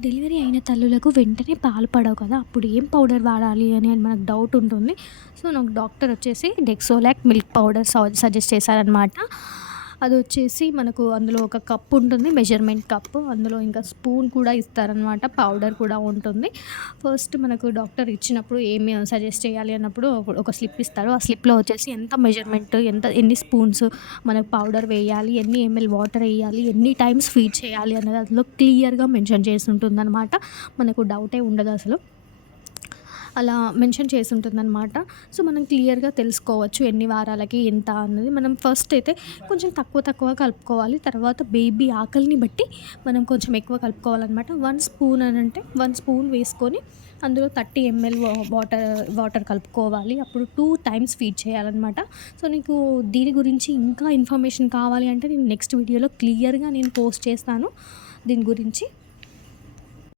Delivery అయిన తల్లులకు వెంటనే పాలు పడవు కదా! అప్పుడు ఏం పౌడర్ వాడాలి అని మనకు డౌట్ ఉంటుంది. సో, నాకు డాక్టర్ వచ్చేసి డెక్సోలాక్ మిల్క్ పౌడర్ సజెస్ట్ చేశారనమాట. అదొచ్చేసి మనకు అందులో ఒక కప్ ఉంటుంది. Measurement cup. అందులో ఇంకా స్పూన్ కూడా ఇస్తారనమాట. పౌడర్ కూడా ఉంటుంది. ఫస్ట్ మనకు డాక్టర్ ఇచ్చినప్పుడు ఏమి సజెస్ట్ చేయాలి అన్నప్పుడు ఒక స్లిప్ ఇస్తారు. ఆ స్లిప్‌లో వచ్చేసి ఎంత మెజర్‌మెంట్, ఎన్ని స్పూన్స్ మనకు పౌడర్ వేయాలి, ఎన్ని ఎంఎల్ వాటర్ ఎయ్యాలి, ఎన్ని టైమ్స్ ఫీడ్ చేయాలి అన్నది అందులో క్లియర్‌గా మెన్షన్ చేసి ఉంటుందనమాట. మనకు డౌటే ఉండదసలు. అలా మెన్షన్ చేసి ఉంటుందనమాట. సో, మనం క్లియర్‌గా తెలుసుకోవచ్చు ఎన్ని వారాలకి ఎంత అన్నది. మనం ఫస్ట్ అయితే కొంచెం తక్కువ తక్కువ కలుపుకోవాలి. తర్వాత బేబీ ఆకలిని బట్టి మనం కొంచెం ఎక్కువ కలుపుకోవాలనమాట. 1 స్పూన్ అనంటే 1 స్పూన్ వేసుకొని అందులో 30 ఎంఎల్ వాటర్ కలుపుకోవాలి. అప్పుడు 2 టైమ్స్ ఫీడ్ చేయాలనమాట. సో, నీకు దీని గురించి ఇంకా ఇన్ఫర్మేషన్ కావాలి అంటే నేను నెక్స్ట్ వీడియోలో క్లియర్‌గా నేను పోస్ట్ చేస్తాను దీని గురించి.